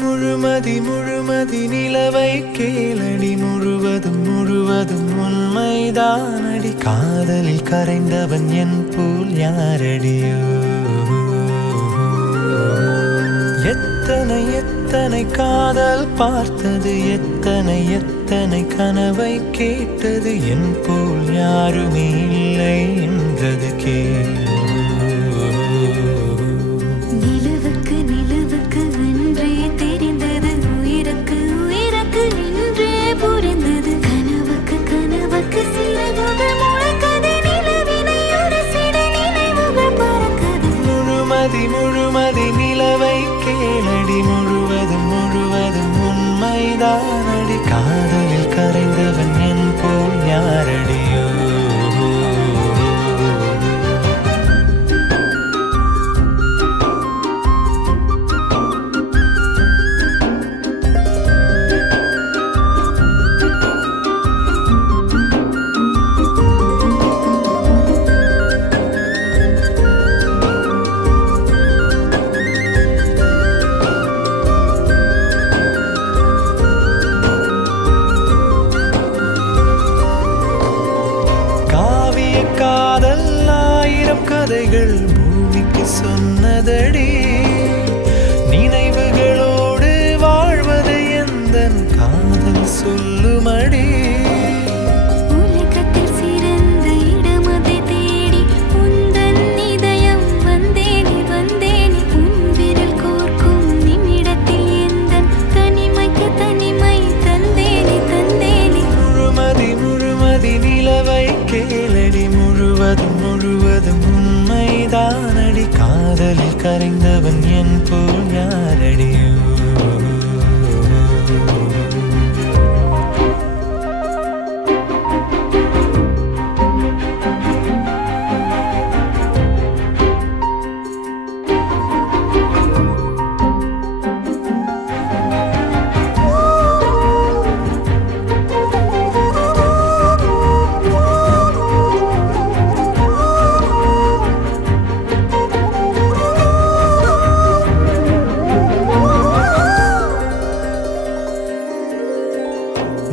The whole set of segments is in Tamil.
முழுமதி முழுமதி நிலவை கேளடி, முழுவதும் முழுவதும் உண்மைதானடி. காதலில் கரைந்தவன் என் போல் யாரடியோ. எத்தனை எத்தனை காதல் பார்த்தது, எத்தனை எத்தனை கனவை கேட்டது, என் போல் யாருமே இல்லை என்றது கேள். நிலவுக்கு நிலவுக்கு அன்றே தெரிந்தது, உயிருக்கு உயிருக்கு இன்றே புரிந்தது. கனவுக்கு கனவுக்கு சிறகுகள் முளைக்கது, நிலவினை உரசிட நினைவுகள் பறக்கது. முழுமதி முழுமதி நிலவை கேளடி, முழுவதும் முழுவதும் உண்மைதானடி. காதலில் கரைந்தவன் என் போல் யாரடியோ. காதல் ஆயிரம் கதைகள் பூமிக்கு சொன்னதடி. நினைவுகளோடு வாழ்வது எந்தன் காதல் சொல்லுமடி. உலகத்தில் சிறந்த இடம் அதை தேடி உந்தன் இதயம் வந்தேனே வந்தேனே. உன் விரல் கோர்க்கும் நிமிடத்தில் எந்தன் தனிமைக்கு தனிமை தந்தேனே தந்தேனே. முழுமதி முழுமதி நிலவை கேளடி, முழுவதும் முழுவதும் உண்மைதானடி. காதலில் கரைந்தவன் என் போல் யாரடியோ.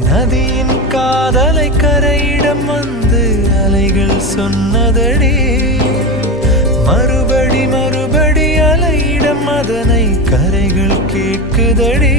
நதியின் காதலை கரையிடம் வந்து அலைகள் சொன்னதடி. மறுபடி மறுபடி அலையிடம் அதனை கரைகள் கேட்குதடி.